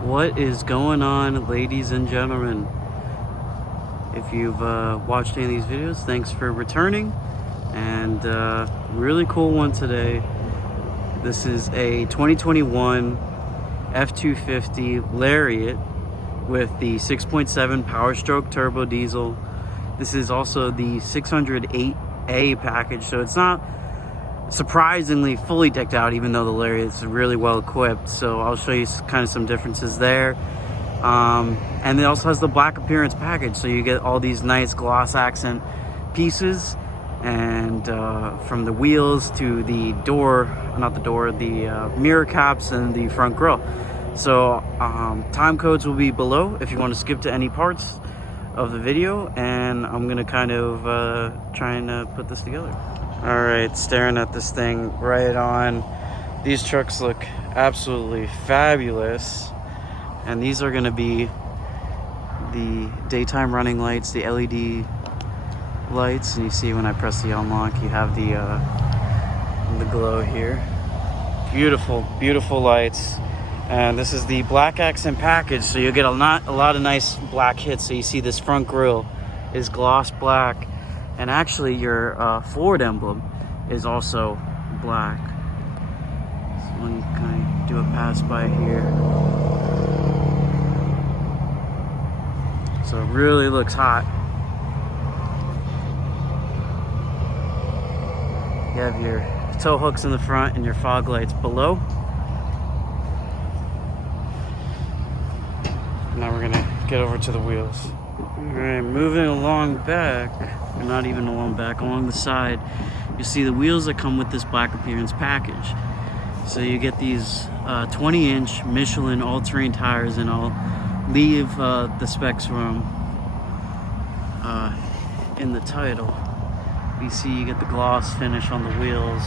What is going on, ladies and gentlemen? If you've watched any of these videos, thanks for returning. And really cool one today. This is a 2021 F-250 Lariat with the 6.7 Power Stroke turbo diesel. This is also the 608A package, so it's not surprisingly fully decked out, even though the Lariat's really well equipped. So I'll show you kind of some differences there. And it also has the black appearance package, so you get all these nice gloss accent pieces, and from the wheels to the door, not the door, the mirror caps and the front grille. So time codes will be below if you want to skip to any parts of the video, and I'm gonna kind of try and put this together. All right, staring at this thing right on. These trucks look absolutely fabulous, and these are gonna be the daytime running lights, the LED lights, and you see when I press the unlock, you have the glow here. Beautiful, beautiful lights. And this is the black accent package, so you'll get a lot of nice black hits. So you see this front grille is gloss black, and actually your Ford emblem is also black. So let me kind of do a pass by here. So it really looks hot. You have your tow hooks in the front and your fog lights below. Now we're gonna get over to the wheels. All right, moving along back, or not even along back, along the side, you see the wheels that come with this black appearance package. So you get these 20-inch Michelin all-terrain tires, and I'll leave the specs from in the title. You see you get the gloss finish on the wheels.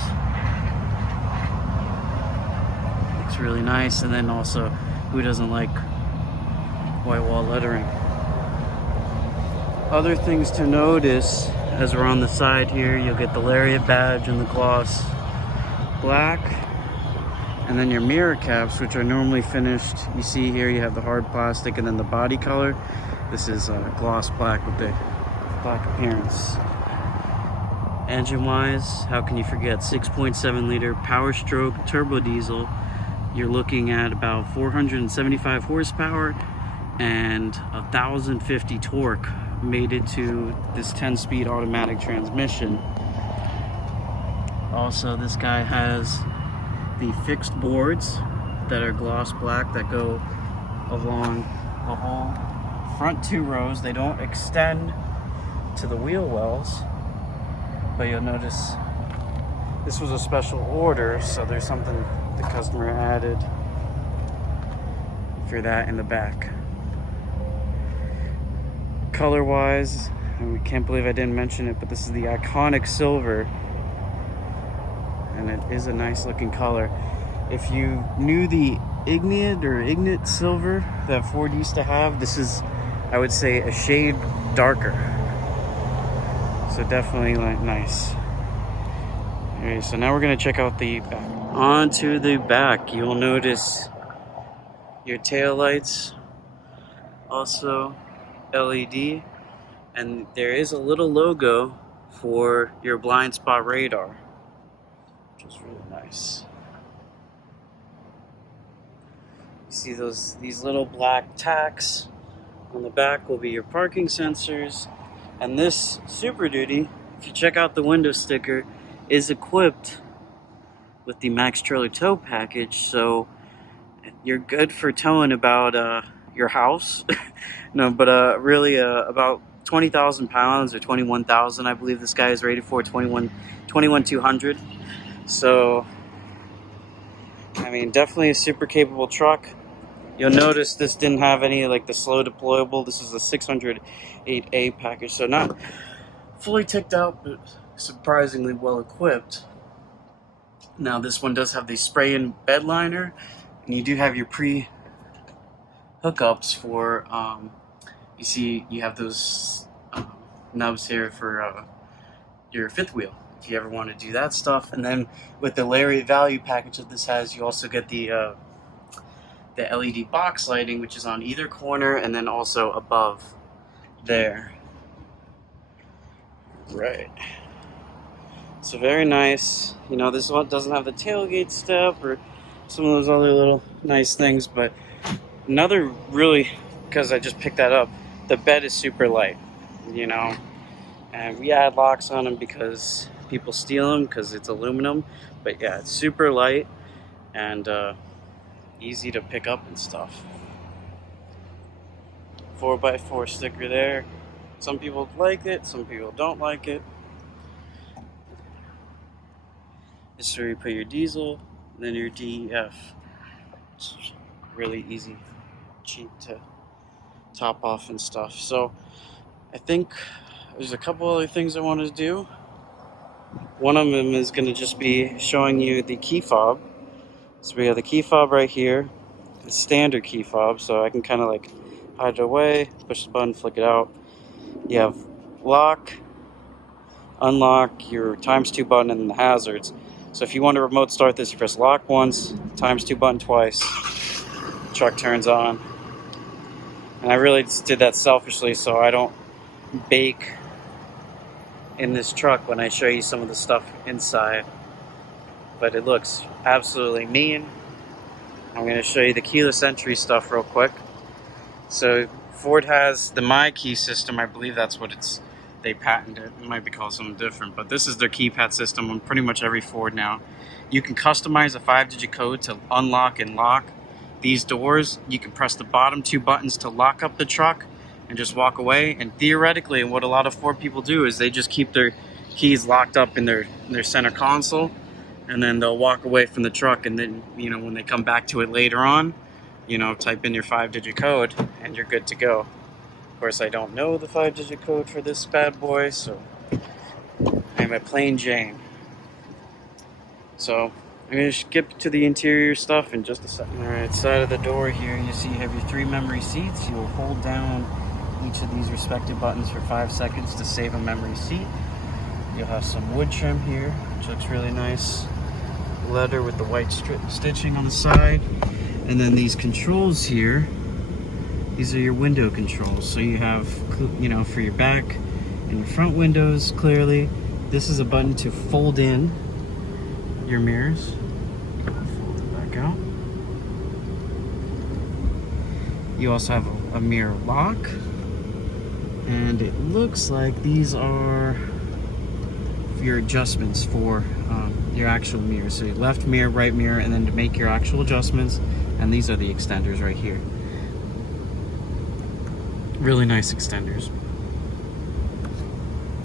Looks really nice, and then also, who doesn't like white wall lettering? Other things to notice as we're on the side here, you'll get the Lariat badge and the gloss black, and then your mirror caps, which are normally finished. You see here you have the hard plastic, and then the body color. This is gloss black with the black appearance. Engine wise, how can you forget? 6.7 liter Power Stroke turbo diesel. You're looking at about 475 horsepower and 1,050 torque, mated to this 10-speed automatic transmission. Also, this guy has the fixed boards that are gloss black that go along the whole front two rows. They don't extend to the wheel wells, but you'll notice this was a special order, so there's something the customer added for that in the back. Color wise, and we can't believe I didn't mention it, but this is the iconic silver, and it is a nice looking color. If you knew the Ignite silver that Ford used to have, this is, I would say, a shade darker. So definitely nice. Okay, so now we're gonna check out the back. On to the back, you'll notice your tail lights, also LED, and there is a little logo for your blind spot radar, which is really nice. You see these little black tacks on the back will be your parking sensors, and this Super Duty, if you check out the window sticker, is equipped with the Max Trailer Tow package, so you're good for towing about your house. No, but really about 20,000 pounds or 21,000. I believe this guy is rated for 21,200. So, I mean, definitely a super capable truck. You'll notice this didn't have any like the slow deployable. This is a 608A package, so not fully ticked out, but surprisingly well equipped. Now this one does have the spray-in bed liner, and you do have your hookups for you see you have those nubs here for your fifth wheel if you ever want to do that stuff. And then with the Lariat value package that this has, you also get the the LED box lighting, which is on either corner and then also above there. Right. So very nice. You know, this one doesn't have the tailgate step or some of those other little nice things, but another really, because I just picked that up, the bed is super light, you know, and we add locks on them because people steal them because it's aluminum, but yeah, it's super light and easy to pick up and stuff. 4x4 sticker there. Some people like it, some people don't like it. This is where you put your diesel, then your DEF. It's really easy, cheap to top off and stuff. So I think there's a couple other things I wanted to do. One of them is going to just be showing you the key fob. So we have the key fob right here, the standard key fob, so I can kind of like hide it away, push the button, flick it out. You have lock, unlock, your ×2 button, and the hazards. So if you want to remote start this, you press lock once, ×2 button twice, truck turns on. And I really just did that selfishly so I don't bake in this truck when I show you some of the stuff inside. But it looks absolutely mean. I'm going to show you the keyless entry stuff real quick. So Ford has the My Key system. I believe that's what they patented. It might be called something different, but this is their keypad system on pretty much every Ford now. You can customize a 5-digit code to unlock and lock these doors. You can press the bottom 2 buttons to lock up the truck and just walk away. And theoretically, what a lot of Ford people do is they just keep their keys locked up in their center console, and then they'll walk away from the truck, and then, you know, when they come back to it later on, you know, type in your 5-digit code and you're good to go. Of course, I don't know the 5-digit code for this bad boy, so I'm a plain Jane. So I'm going to skip to the interior stuff in just a second. Alright, side of the door here, you see you have your 3 memory seats. You'll hold down each of these respective buttons for 5 seconds to save a memory seat. You'll have some wood trim here, which looks really nice. Leather with the white stitching on the side. And then these controls here, these are your window controls. So you have, you know, for your back and your front windows clearly. This is a button to fold in your mirrors. Fold it back out. You also have a mirror lock. And it looks like these are your adjustments for your actual mirror. So your left mirror, right mirror, and then to make your actual adjustments. And these are the extenders right here. Really nice extenders.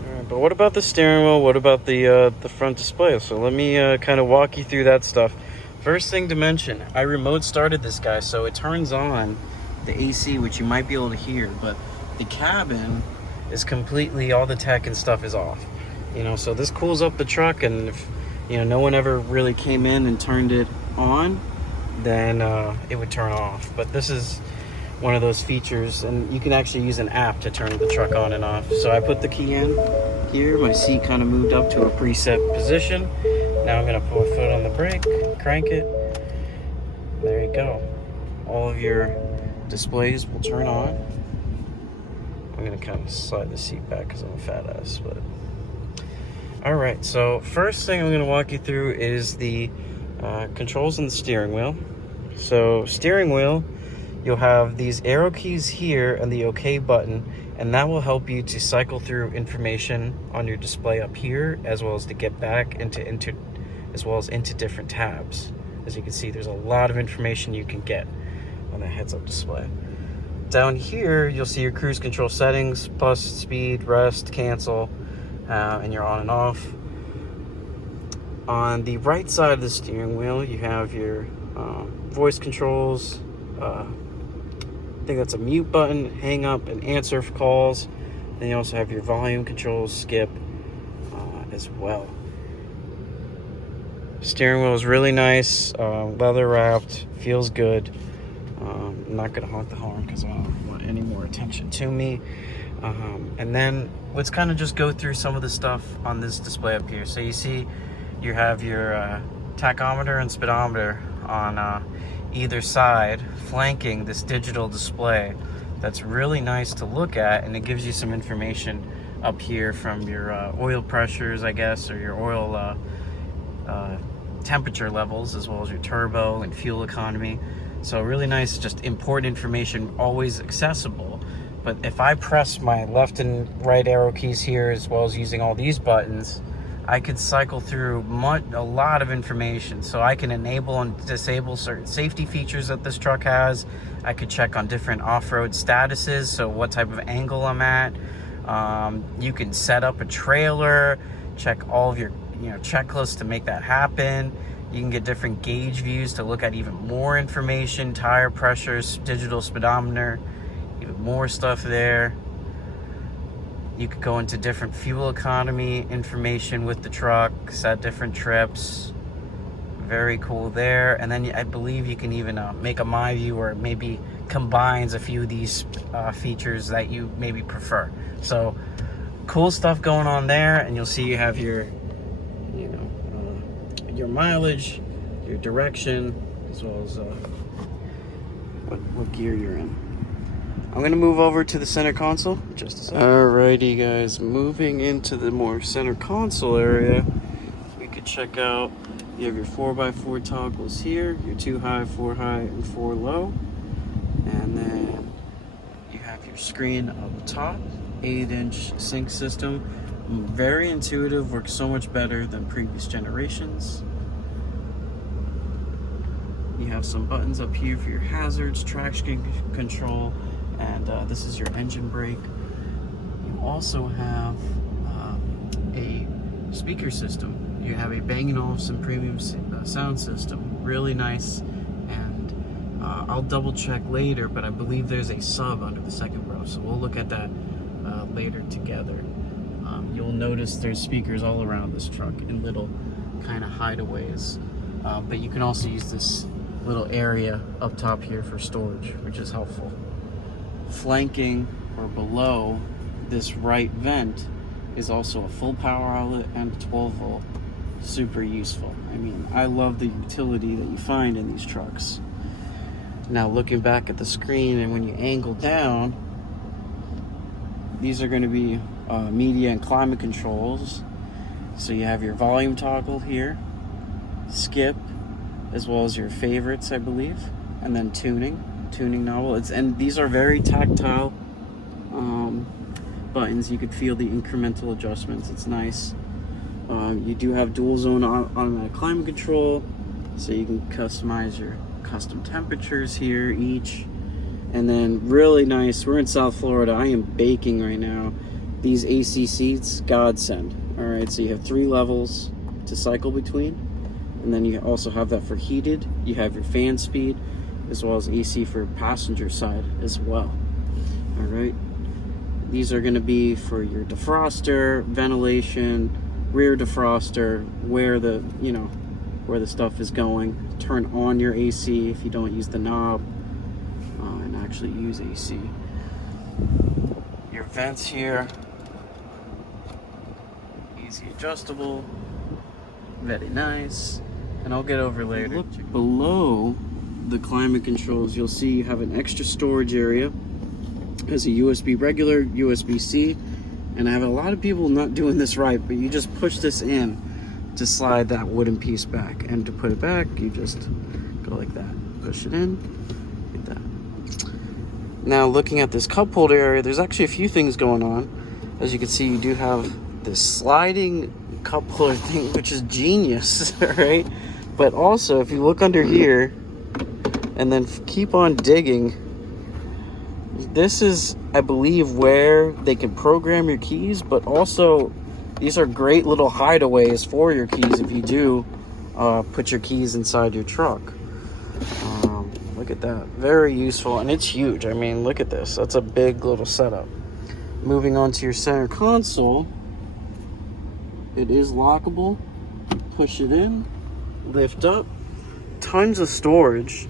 Alright, but what about the steering wheel? What about the front display? So let me kind of walk you through that stuff. First thing to mention, I remote started this guy, so it turns on the AC, which you might be able to hear, but the cabin is completely, all the tech and stuff is off. You know, so this cools up the truck, and if, you know, no one ever really came in and turned it on, then it would turn off. But this is one of those features, and you can actually use an app to turn the truck on and off. So I put the key in here, my seat kind of moved up to a preset position. Now I'm going to put my foot on the brake, crank it, there you go. All of your displays will turn on. I'm going to kind of slide the seat back because I'm a fat ass, but alright, so first thing I'm going to walk you through is the controls on the steering wheel. So steering wheel, you'll have these arrow keys here and the OK button, and that will help you to cycle through information on your display up here, as well as to get back into different tabs. As you can see, there's a lot of information you can get on the heads-up display. Down here, you'll see your cruise control settings, plus speed, rest, cancel, and your on and off. On the right side of the steering wheel, you have your voice controls. I think that's a mute button, hang up, and answer for calls. Then you also have your volume controls, skip, as well. Steering wheel is really nice, leather wrapped, feels good. I'm not gonna honk the horn because I don't want any more attention to me. And then let's kind of just go through some of the stuff on this display up here. So you see you have your tachometer and speedometer on either side, flanking this digital display that's really nice to look at, and it gives you some information up here from your oil pressures, I guess, or your oil temperature levels, as well as your turbo and fuel economy. So really nice, just important information, always accessible. But if I press my left and right arrow keys here, as well as using all these buttons, I could cycle through a lot of information. So I can enable and disable certain safety features that this truck has. I could check on different off-road statuses, so what type of angle I'm at. You can set up a trailer, check all of your checklists to make that happen. You can get different gauge views to look at even more information, tire pressures, digital speedometer, even more stuff there. You could go into different fuel economy information with the truck, set different trips. Very cool there. And then I believe you can even make a My View, or maybe combines a few of these features that you maybe prefer. So cool stuff going on there. And you'll see you have your your mileage, your direction, as well as what gear you're in. I'm gonna move over to the center console in just a second. Alrighty guys, moving into the more center console area, we could check out, you have your 4x4 toggles here, your 2 high, 4 high, and 4 low. And then you have your screen up top, 8-inch sync system. Very intuitive, works so much better than previous generations. You have some buttons up here for your hazards, traction control, and this is your engine brake. You also have a speaker system. You have a Bang & Olufsen premium sound system, really nice. And I'll double check later, but I believe there's a sub under the second row, so we'll look at that later together. You'll notice there's speakers all around this truck in little kind of hideaways, but you can also use this little area up top here for storage, which is helpful. Flanking or below this right vent is also a full power outlet and a 12 volt. Super useful. I mean, I love the utility that you find in these trucks. Now looking back at the screen, and when you angle down, these are going to be media and climate controls. So you have your volume toggle here, skip, as well as your favorites, I believe, and then tuning knob. And these are very tactile buttons. You could feel the incremental adjustments. It's nice. You do have dual zone automatic climate control, so you can customize your custom temperatures here each. And then really nice, we're in South Florida. I am baking right now. These AC seats, godsend. All right, so you have 3 levels to cycle between. And then you also have that for heated. You have your fan speed, as well as AC for passenger side as well. All right. These are going to be for your defroster, ventilation, rear defroster, where the stuff is going. Turn on your AC if you don't use the knob, and actually use AC. Your vents here, easy adjustable, very nice. And I'll get over later. Look below the climate controls, you'll see you have an extra storage area. Has a USB regular, USB-C, and I have a lot of people not doing this right, but you just push this in to slide that wooden piece back, and to put it back, you just go like that. Push it in, like that. Now looking at this cup holder area, there's actually a few things going on. As you can see, you do have this sliding cup holder thing, which is genius, right? But also, if you look under here and then keep on digging, this is, I believe, where they can program your keys, but also these are great little hideaways for your keys if you do put your keys inside your truck. Look at that, very useful, and it's huge. I mean, look at this, that's a big little setup. Moving on to your center console, it is lockable. Push it in, lift up, tons of storage,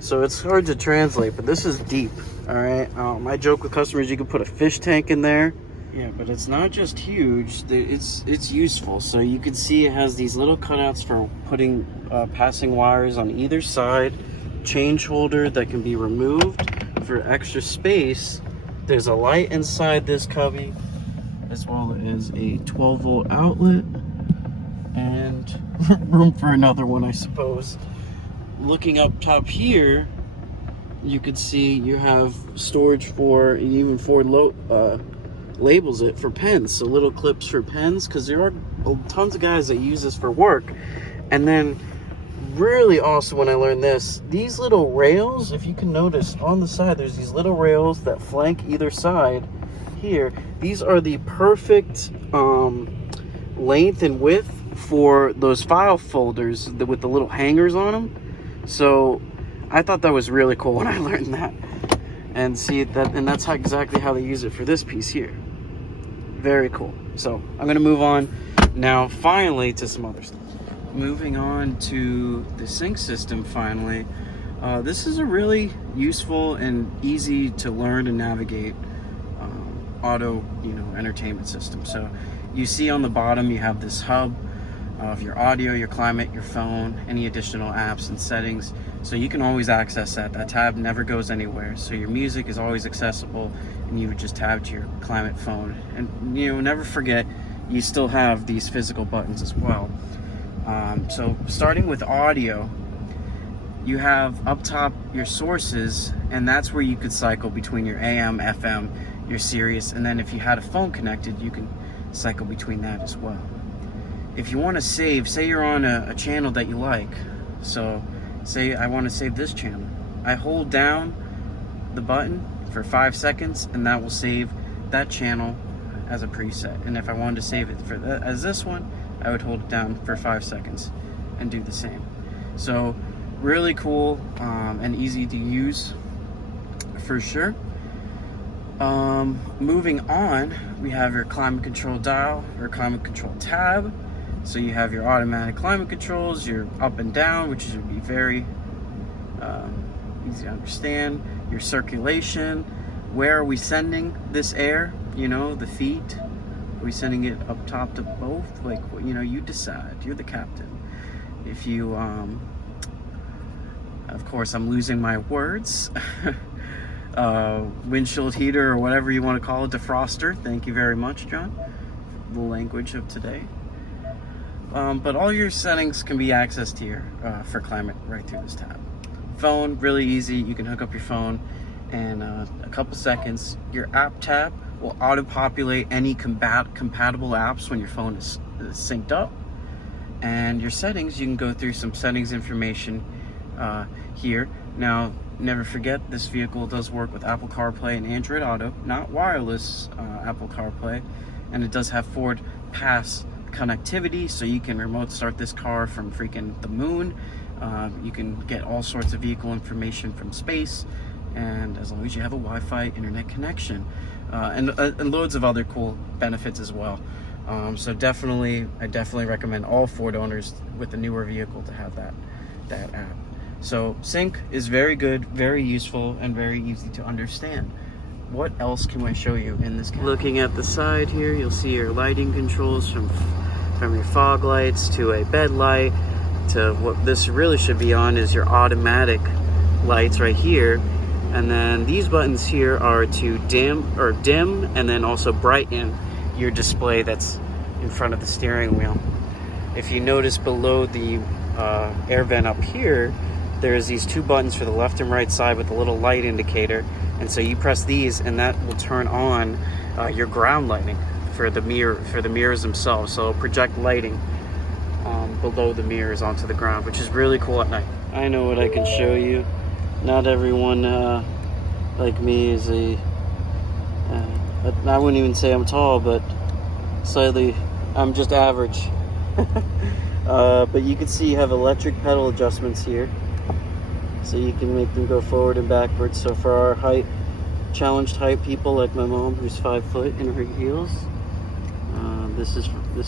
so it's hard to translate, but this is deep. All right, I joke with customers, you can put a fish tank in there. Yeah, but it's not just huge, it's useful. So you can see it has these little cutouts for putting passing wires on either side. change holder that can be removed for extra space. There's a light inside this cubby, as well as a 12-volt outlet, and room for another one, I suppose. Looking up top here, you could see you have storage for, and even Ford labels it for pens, so little clips for pens, because there are tons of guys that use this for work. And then really awesome when I learned this, these little rails, if you can notice on the side, there's these little rails that flank either side here. These are the perfect length and width for those file folders with the little hangers on them. So I thought that was really cool when I learned that. And see that, and that's exactly how they use it for this piece here. Very cool. So I'm gonna move on now finally to some other stuff. Moving on to the sync system finally. This is a really useful and easy to learn and navigate auto, entertainment system. So you see on the bottom you have this hub of your audio, your climate, your phone, any additional apps and settings. So you can always access that. That tab never goes anywhere. So your music is always accessible, and you would just tab to your climate phone. And never forget, you still have these physical buttons as well. So starting with audio, you have up top your sources, and that's where you could cycle between your AM, FM, your Sirius, and then if you had a phone connected, you can cycle between that as well. If you want to save, say you're on a channel that you like, so say I want to save this channel, I hold down the button for 5 seconds, and that will save that channel as a preset. And if I wanted to save it as this one, I would hold it down for 5 seconds and do the same. So really cool and easy to use for sure. Moving on, we have your climate control dial or climate control tab. So you have your automatic climate controls, your up and down, which should be very easy to understand. Your circulation, where are we sending this air? The feet. Are we sending it up top to both? You decide. You're the captain. If you, of course, I'm losing my words. Windshield heater or whatever you want to call it, defroster. Thank you very much, John. The language of today. But all your settings can be accessed here for climate right through this tab. Phone, really easy. You can hook up your phone in a couple seconds. Your app tab will auto-populate any compatible apps when your phone is synced up. And your settings, you can go through some settings information here. Now, never forget, this vehicle does work with Apple CarPlay and Android Auto, not wireless Apple CarPlay. And it does have Ford Pass connectivity, so you can remote start this car from freaking the moon. You can get all sorts of vehicle information from space, and as long as you have a Wi-Fi internet connection, and loads of other cool benefits as well. So I definitely recommend all Ford owners with the newer vehicle to have that app. So sync is very good, very useful, and very easy to understand. What else can I show you in this camera? Looking at the side here, you'll see your lighting controls from your fog lights to a bed light to what this really should be on is your automatic lights right here. And then these buttons here are to dim and then also brighten your display that's in front of the steering wheel. If you notice below the air vent up here, there's these two buttons for the left and right side with a little light indicator. And so you press these and that will turn on your ground lighting for the mirrors themselves. So it'll project lighting below the mirrors onto the ground, which is really cool at night. I know what I can show you. Not everyone like me is I wouldn't even say I'm tall, but I'm just average. But you can see you have electric pedal adjustments here. So you can make them go forward and backwards. So for our challenged height people like my mom, who's 5 foot in her heels, this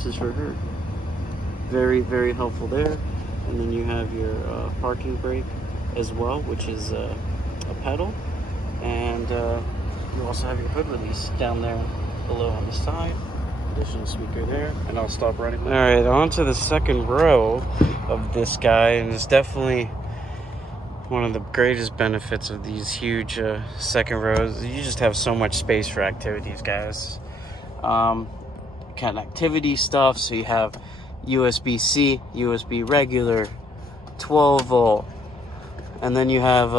is for her. Very, very helpful there. And then you have your parking brake as well, which is a pedal. And you also have your hood release down there below on the side. Additional speaker there. And I'll stop running. All right, on to the second row of this guy, and it's definitely one of the greatest benefits of these huge second rows. You just have so much space for activities, guys. Connectivity stuff, so you have USB-C, USB regular, 12 volt, and then you have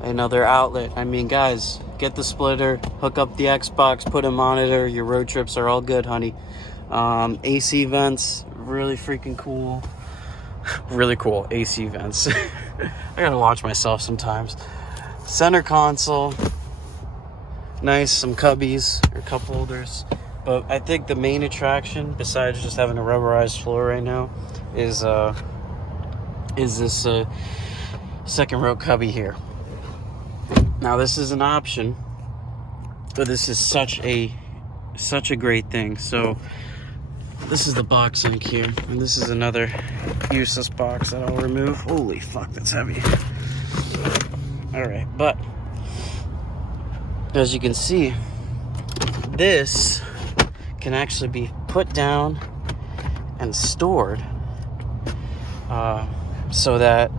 another outlet. I mean, guys, get the splitter, hook up the Xbox, put a monitor, your road trips are all good, honey. AC vents, really freaking cool. Really cool AC vents. I gotta watch myself sometimes. Center console, nice, some cubbies or cup holders. But I think the main attraction, besides just having a rubberized floor right now, is this second row cubby here. Now this is an option, but this is such a great thing. So this is the box in here, and this is another useless box that I'll remove. Holy fuck, that's heavy. All right, but as you can see, this can actually be put down and stored so that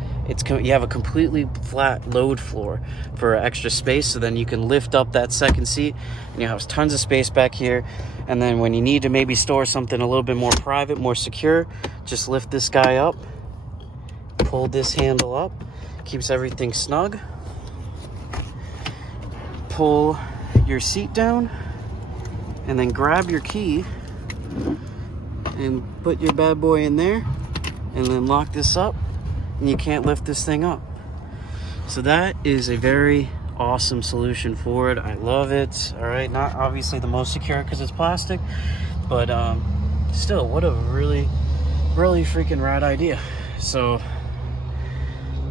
you have a completely flat load floor for extra space, so then you can lift up that second seat and you have tons of space back here. And then when you need to maybe store something a little bit more private, more secure, just lift this guy up, pull this handle up, keeps everything snug. Pull your seat down and then grab your key and put your bad boy in there and then lock this up, and you can't lift this thing up. So that is a very awesome solution for it. I love it. All right, not obviously the most secure because it's plastic, but still, what a really freaking rad idea. So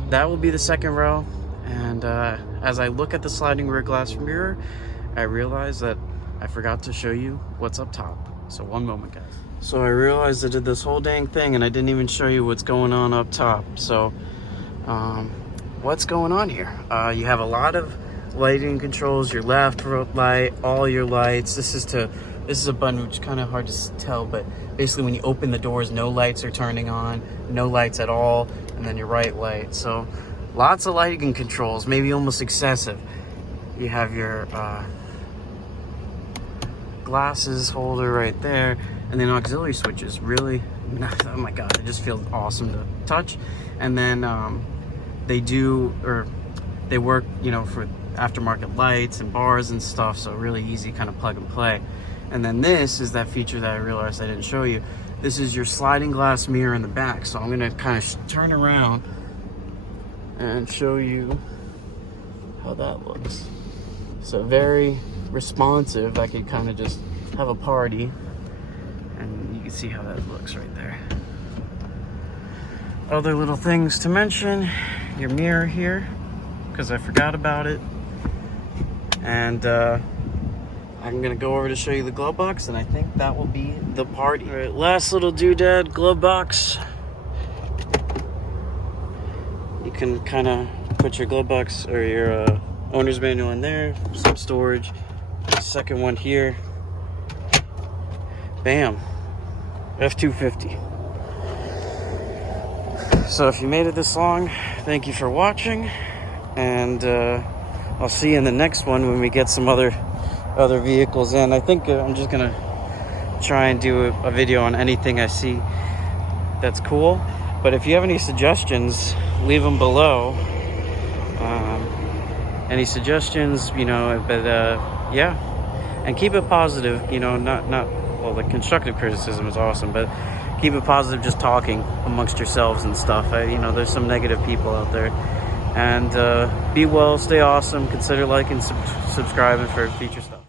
that will be the second row. And as I look at the sliding rear glass mirror, I realize that I forgot to show you what's up top. So one moment, guys. So I realized I did this whole dang thing and I didn't even show you what's going on up top. So what's going on here? You have a lot of lighting controls, your left light, all your lights. This is a button which is kind of hard to tell, but basically when you open the doors, no lights are turning on, no lights at all, and then your right light. So lots of lighting controls, maybe almost excessive. You have your glasses holder right there, and then auxiliary switches. Really, oh my god, it just feels awesome to touch. And then they work, you know, for aftermarket lights and bars and stuff, so really easy kind of plug and play. And then this is that feature that I realized I didn't show you. This is your sliding glass mirror in the back. So I'm gonna kind of turn around and show you how that looks. So very responsive. I could kind of just have a party, and you can see how that looks right there. Other little things to mention, your mirror here, because I forgot about it. And I'm gonna go over to show you the glove box, and I think that will be the party. All right, last little doodad, glove box. You can kind of put your glove box or your owner's manual in there, some storage. Second one here, bam, F-250. So if you made it this long, thank you for watching, and I'll see you in the next one when we get some other vehicles in. I think I'm just gonna try and do a video on anything I see that's cool. But if you have any suggestions, leave them below. Any suggestions, you know, but yeah, and keep it positive, you know, not well, the constructive criticism is awesome, but keep it positive, just talking amongst yourselves and stuff. You know, there's some negative people out there. And be well, stay awesome, consider liking, subscribing for future stuff.